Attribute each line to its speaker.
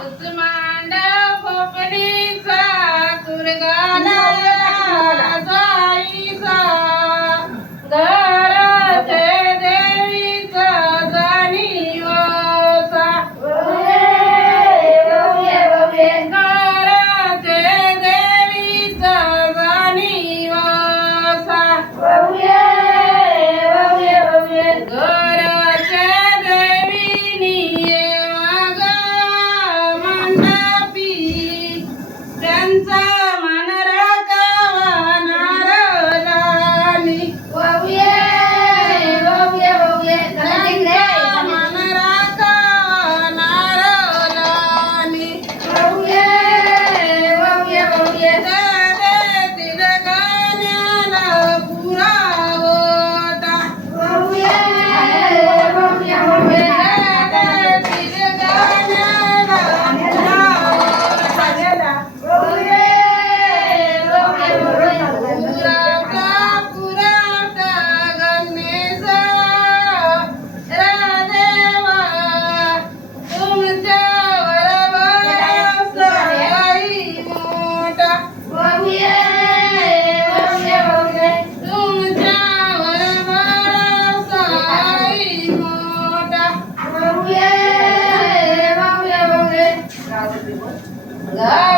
Speaker 1: తుర్గాన the